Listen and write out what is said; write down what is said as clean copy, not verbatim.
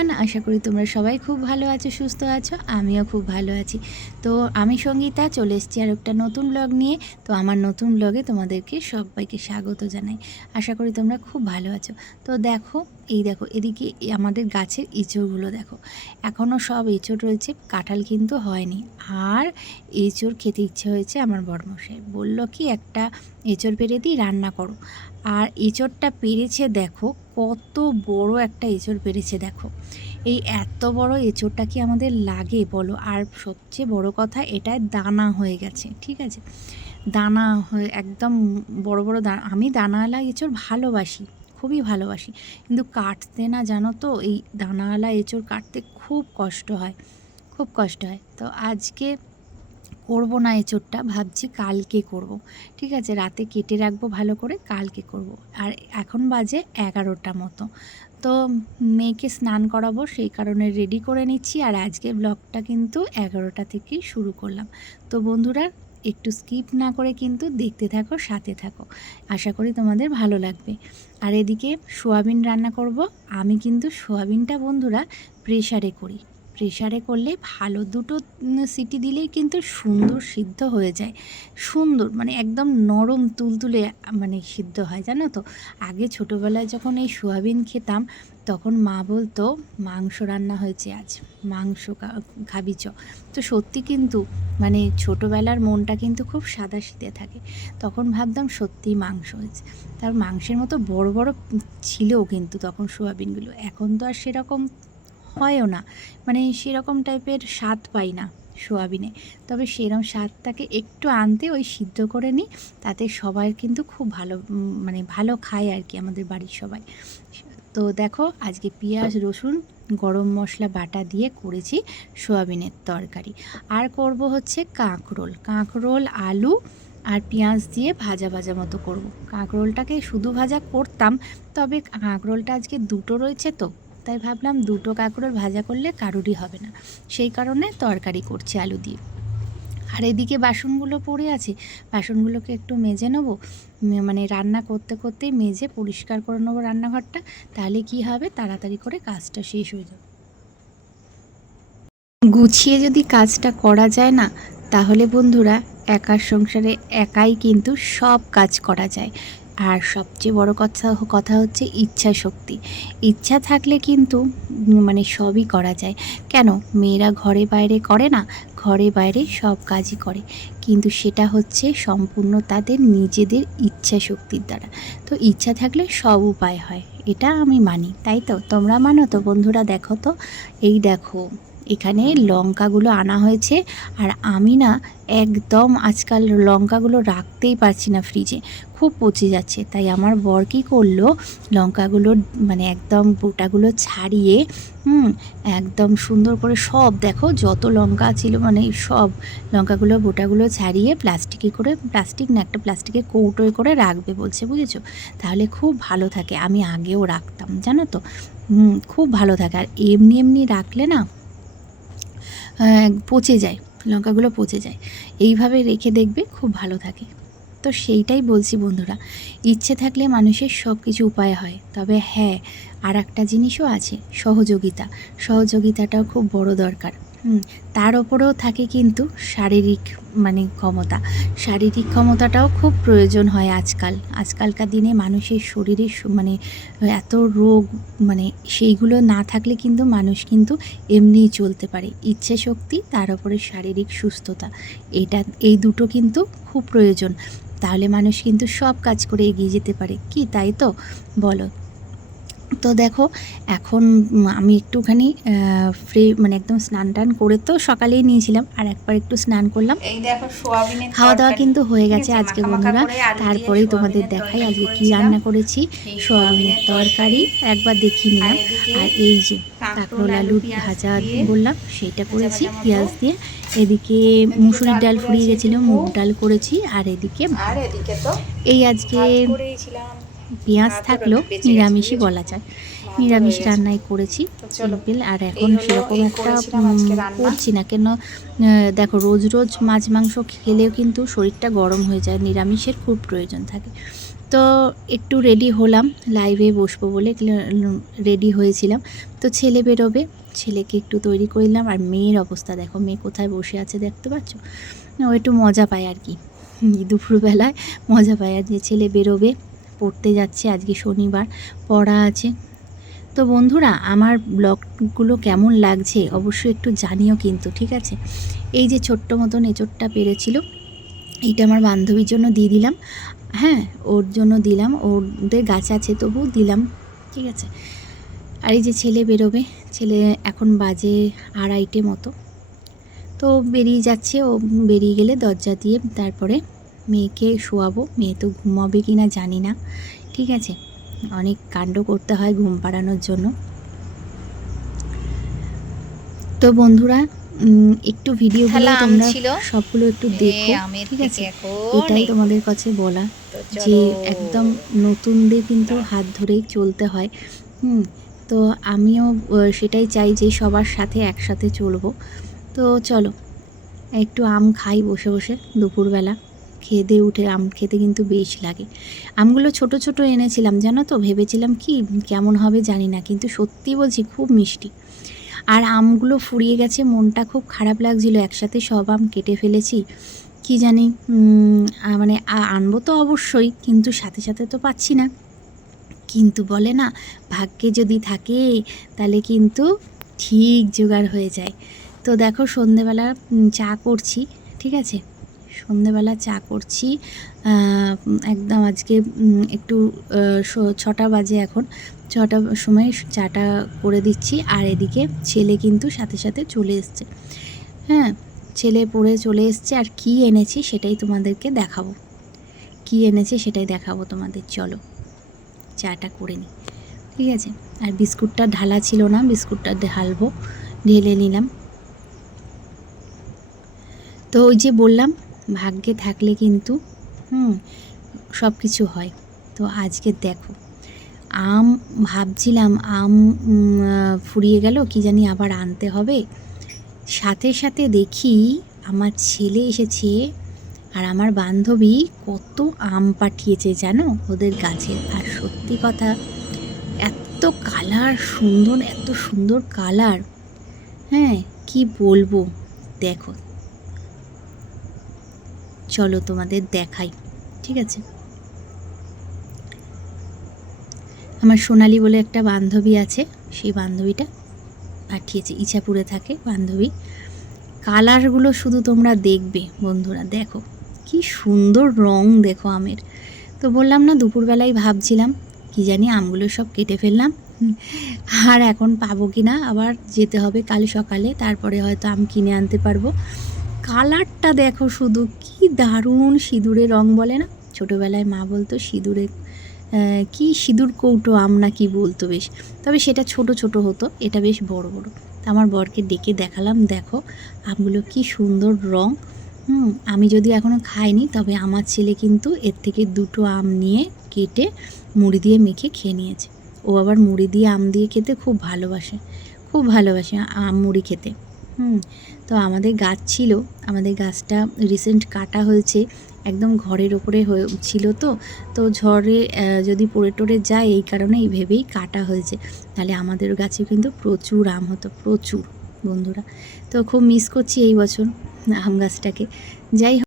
Everyone, আশা করি তোমরা সবাই খুব ভালো আছো, সুস্থ আছো। আমিও খুব ভালো আছি। তো আমি সঙ্গীতা চলে এসেছি আর একটা নতুন ব্লগ নিয়ে। তো আমার নতুন ব্লগে তোমাদেরকে সবাইকে স্বাগত জানাই। আশা করি তোমরা খুব ভালো আছো। তো দেখো, দেখো এদিকে আমাদের গাছের এঁচোড়গুলো দেখো, এখনও সব এঁচোড় রয়েছে, কাঁঠাল কিন্তু হয়নি। আর এঁচোড় খেতে ইচ্ছে হয়েছে আমার বড়মশাই, বলল কি একটা এঁচোড় পেড়ে দিই, রান্না করো। আর এঁচোড়টা পেরেছে দেখো, কত বড় একটা এঁচোড় পেরেছে দেখো। এই এত বড় এঁচোড়টা কি আমাদের লাগে বলো? আর সবচেয়ে বড় কথা, এটায় দানা হয়ে গেছে, ঠিক আছে, দানা হয়ে একদম বড় বড় দানা। আমি দানাওয়ালা এঁচোড় ভালোবাসি, খুবই ভালোবাসি, কিন্তু কাটতে না জানো তো, এই দানাওয়ালা এঁচোড় কাটতে খুব কষ্ট হয়, খুব কষ্ট হয়। তো আজকে করব না এঁচোড়টা, ভাবছি কালকে করব। ঠিক আছে, রাতে কেটে রাখবো ভালো করে, কালকে করব। আর এখন বাজে 11টা মতো। তো মেয়েকে স্নান করাবো, সেই কারণে রেডি করে নিচ্ছি। আর আজকের ব্লগটা কিন্তু 11টা থেকেই শুরু করলাম। তো বন্ধুরা, একটু স্কিপ না করে কিন্তু দেখতে থাকো, সাথে থাকো, আশা করি তোমাদের ভালো লাগবে। আর এদিকে সোয়াবিন রান্না করব। আমি কিন্তু সোয়াবিনটা বন্ধুরা প্রেশারে করি। প্রেশারে করলে ভালো, দুটো সিটি দিলেই কিন্তু সুন্দর সিদ্ধ হয়ে যায়, সুন্দর মানে একদম নরম তুলতুলে মানে সিদ্ধ হয়, জানো তো। আগে ছোটোবেলায় যখন এই সোয়াবিন খেতাম, তখন মা বলতো মাংস রান্না হয়েছে আজ, মাংস খাবি চ। তো সত্যি কিন্তু মানে ছোটোবেলার মনটা কিন্তু খুব সাদাসিধে থাকে, তখন ভাবতাম সত্যিই মাংস হয়েছে। তার মাংসের মতো বড় বড় ছিলও কিন্তু তখন সোয়াবিনগুলো। এখন তো আর সেরকম হয়ও না, মানে সেরকম টাইপের স্বাদ পাই না সোয়াবিনে। তবে সেরকম স্বাদটাকে একটু আনতে ওই সিদ্ধ করে নিই, তাতে সবাই কিন্তু খুব ভালো মানে ভালো খায় আর কি, আমাদের বাড়ির সবাই। তো দেখো, আজকে পেঁয়াজ রসুন গরম মশলা বাটা দিয়ে করেছি সোয়াবিনের তরকারি। আর করব হচ্ছে কাঁকরোল, কাঁকরোল আলু আর পেঁয়াজ দিয়ে ভাজা ভাজা মতো করব। কাঁকরোলটাকে শুধু ভাজা করতাম, তবে কাঁকরোলটা আজকে দুটো রয়েছে, তো তাই ভাবলাম দুটো কাঁকরোল ভাজা করলে কারুরই হবে না, সেই কারণে তরকারি করছি আলু দিয়ে। আর এদিকে বাসনগুলো পড়ে আছে, বাসনগুলোকে একটু মেজে নেবো, মানে রান্না করতে করতেই মেজে পরিষ্কার করে নেবো রান্নাঘরটা, তাহলে কি হবে, তাড়াতাড়ি করে কাজটা শেষ হয়ে যাবে। গুছিয়ে যদি কাজটা করা যায় না, তাহলে বন্ধুরা একার সংসারে একাই কিন্তু সব কাজ করা যায়। আর সবচেয়ে বড় কথা হচ্ছে ইচ্ছা শক্তি। ইচ্ছা থাকলে কিন্তু মানে সবই করা যায়। কেন মেয়েরা ঘরে বাইরে করে না? ঘরে বাইরে সব কাজই করে, কিন্তু সেটা হচ্ছে সম্পূর্ণ তাদের নিজেদের ইচ্ছা শক্তির দ্বারা। তো ইচ্ছা থাকলে সব উপায় হয়, এটা আমি মানি, তাই তো তোমরা মানো তো বন্ধুরা? দেখো তো, এই দেখো এখানে লঙ্কাগুলো আনা হয়েছে, আর আমি না একদম আজকাল লঙ্কাগুলো রাখতেই পারছি না ফ্রিজে, খুব পচে যাচ্ছে। তাই আমার বর কী করলো, লঙ্কাগুলো মানে একদম বোটাগুলো ছাড়িয়ে একদম সুন্দর করে সব দেখো যত লঙ্কা ছিল মানে সব লঙ্কাগুলো বোটাগুলো ছাড়িয়ে প্লাস্টিকে করে, প্লাস্টিক না একটা প্লাস্টিকের কৌটোয় করে রাখবে বলছে, বুঝেছো? তাহলে খুব ভালো থাকে। আমি আগেও রাখতাম জানো তো, খুব ভালো থাকে। আর এমনি এমনি রাখলে না পচে যায়, লঙ্কাগুলো পচে যায়। এইভাবে রেখে দেখবে খুব ভালো থাকে। তো সেইটাই বলছি বন্ধুরা, ইচ্ছে থাকলে মানুষের সব কিছু উপায় হয়। তবে হ্যাঁ, আর একটা জিনিসও আছে, সহযোগিতা। সহযোগিতাটাও খুব বড় দরকার। তার ওপরেও থাকে কিন্তু শারীরিক মানে ক্ষমতা। শারীরিক ক্ষমতাটাও খুব প্রয়োজন হয় আজকালকার দিনে। মানুষের শরীরে মানে এত রোগ, মানে সেইগুলো না থাকলে কিন্তু মানুষ কিন্তু এমনিই চলতে পারে। ইচ্ছে শক্তি, তার উপরে শারীরিক সুস্থতা, এই দুটো কিন্তু খুব প্রয়োজন। তাহলে মানুষ কিন্তু সব কাজ করে এগিয়ে যেতে পারে, কি তাই তো বলো? তো দেখো, এখন আমি একটুখানি মানে একদম স্নান টান করে তো সকালেই নিয়েছিলাম, আর একবার একটু স্নান করলাম। এই দেখো সোয়াবিনের খাওয়া দাওয়া কিন্তু হয়ে গেছে আজকে বন্ধুরা। তারপরেই তোমাদের দেখাই আজকে কি রান্না করেছি। সোয়াবিনের তরকারি একবার দেখিয়ে নিলাম, আর এই যে কাঁকরোল আলু ভাজা বললাম সেইটা করেছি পেঁয়াজ দিয়ে। এদিকে মুসুরির ডাল ফুরিয়ে গেছিলো, মুগ ডাল করেছি। আর এদিকে তো এই আজকে পেঁয়াজ থাকলেও নিরামিষই বলা যায়, নিরামিষ রান্নাই করেছি, সিম্পল। আর এখন সেরকম একটা করছি না, কেন দেখো রোজ রোজ মাছ মাংস খেলেও কিন্তু শরীরটা গরম হয়ে যায়, নিরামিষের খুব প্রয়োজন থাকে। তো একটু রেডি হলাম, লাইভে বসবো বলে রেডি হয়েছিলাম। তো ছেলে বেরোবে, ছেলেকে একটু তৈরি করলাম। আর মেয়ের অবস্থা দেখো, মেয়ে কোথায় বসে আছে দেখতে পাচ্ছ। ও একটু মজা পায় আর কি, দুপুরবেলায় মজা পায়। আর যে ছেলে বেরোবে, পড়তে যাচ্ছে, আজকে শনিবার পড়া আছে। তো বন্ধুরা, আমার ব্লগগুলো কেমন লাগছে অবশ্যই একটু জানিও কিন্তু, ঠিক আছে। এই যে ছোট্ট মতন এঁচোড়টা পেরেছিল, এইটা আমার বান্ধবীর জন্য দিয়ে দিলাম। হ্যাঁ, ওর জন্য দিলাম, ওদের গাছ আছে তবু দিলাম, ঠিক আছে। আর এই যে ছেলে বেরোবে, ছেলে এখন বাজে 2:30 মতো। তো বেরিয়ে যাচ্ছে, ও বেরিয়ে গেলে দরজা দিয়ে তারপরে মেয়েকে শোয়াবো। মেয়ে তো ঘুমাবে কি না জানি না, ঠিক আছে। অনেক কাণ্ড করতে হয় ঘুম পাড়ানোর জন্য। তো বন্ধুরা, একটু ভিডিওগুলো থালা আম তোমরা ছিল, সবগুলো একটু দেখো, আমের ঠিক আছে। থেকে এখন এটাই এই তোমাদের কাছে বলা, তো যে চলো। একদম নতুনদের কিন্তু হাত ধরেই চলতে হয়। তো আমিও সেটাই চাই যে সবার সাথে একসাথে চলবো। তো চলো একটু আম খাই বসে বসে দুপুরবেলা। খেয়ে দিয়ে উঠে আম খেতে কিন্তু বেশ লাগে। আমগুলো ছোট ছোট এনেছিলাম জানো তো, ভেবেছিলাম কি কেমন হবে জানি না, কিন্তু সত্যি বলছি খুব মিষ্টি। আর আমগুলো ফুরিয়ে গেছে, মনটা খুব খারাপ লাগছিল, একসাথে সব আম কেটে ফেলেছি। কি জানি মানে আনবো তো অবশ্যই, কিন্তু সাথে সাথে তো পাচ্ছি না। কিন্তু বলে না, ভাগ্যে যদি থাকে তাহলে কিন্তু ঠিক জোগাড় হয়ে যায়। তো দেখো সন্ধেবেলা চা করছি, ঠিক আছে। সন্ধেবেলা চা করছি, একদম আজকে একটু 6টা বাজে এখন, 6টার সময় চাটা করে দিচ্ছি। আর এদিকে ছেলে কিন্তু সাথে সাথে চলে এসছে। হ্যাঁ, ছেলে পড়ে চলে এসছে। আর কি এনেছি সেটাই তোমাদেরকে দেখাবো, কি এনেছে সেটাই দেখাবো তোমাদের। চলো চাটা করে নিই, ঠিক আছে। আর বিস্কুটটা ঢালা ছিল না, বিস্কুটটা ঢালবো, ঢেলে নিলাম। তো ওই যে বললাম, ভাগ্যে থাকলে কিন্তু সব কিছু হয়। তো আজকে দেখো আম, ভাবছিলাম আম ফুরিয়ে গেল, কি জানি আবার আনতে হবে। সাথে সাথে দেখি আমার ছেলে এসেছে, আর আমার বান্ধবী কত আম পাঠিয়েছে জানো ওদের গাছের। আর সত্যি কথা, এত কালার সুন্দর, এত সুন্দর কালার, হ্যাঁ কি বলবো। দেখো চলো তোমাদের দেখাই, ঠিক আছে। আমার সোনালি বলে একটা বান্ধবী আছে, সেই বান্ধবীটা পাঠিয়েছে, ইছাপুরে থাকে বান্ধবী। কালারগুলো শুধু তোমরা দেখবে বন্ধুরা, দেখো কি সুন্দর রং দেখো আমের। তো বললাম না, দুপুরবেলায় ভাবছিলাম কি জানি আমগুলো সব কেটে ফেললাম, আর এখন পাবো কি না, আবার যেতে হবে কাল সকালে, তারপরে হয়তো আম কিনে আনতে পারবো। কালারটা দেখো শুধু, কি দারুণ সিঁদুরে রং বলে না, ছোটোবেলায় মা বলতো সিঁদুরে কি সিঁদুর কৌটো আম না কি বলতো বেশ, তবে সেটা ছোট ছোট হতো, এটা বেশ বড় বড়। আমার বরকে ডেকে দেখালাম, দেখো আমগুলো কি সুন্দর রং। আমি যদি এখনও খাইনি, তবে আমার ছেলে কিন্তু এর থেকে 2টো আম নিয়ে কেটে মুড়ি দিয়ে মেখে খেয়ে নিয়েছে। ও আবার মুড়ি দিয়ে আম দিয়ে খেতে খুব ভালোবাসে, খুব ভালোবাসে আম মুড়ি খেতে। তো আমাদের গাছ ছিল, আমাদের গাছটা রিসেন্ট কাটা হয়েছে, একদম ঘরের ওপরে ছিল। তো ঝড়ে যদি পড়ে টড়ে যায়, এই কারণে এই ভেবেই কাটা হয়েছে, তাহলে আমাদের গাছে কিন্তু প্রচুর আম হতো, প্রচুর বন্ধুরা। তো খুব মিস করছি এই বছর আম গাছটাকে। যাই হোক,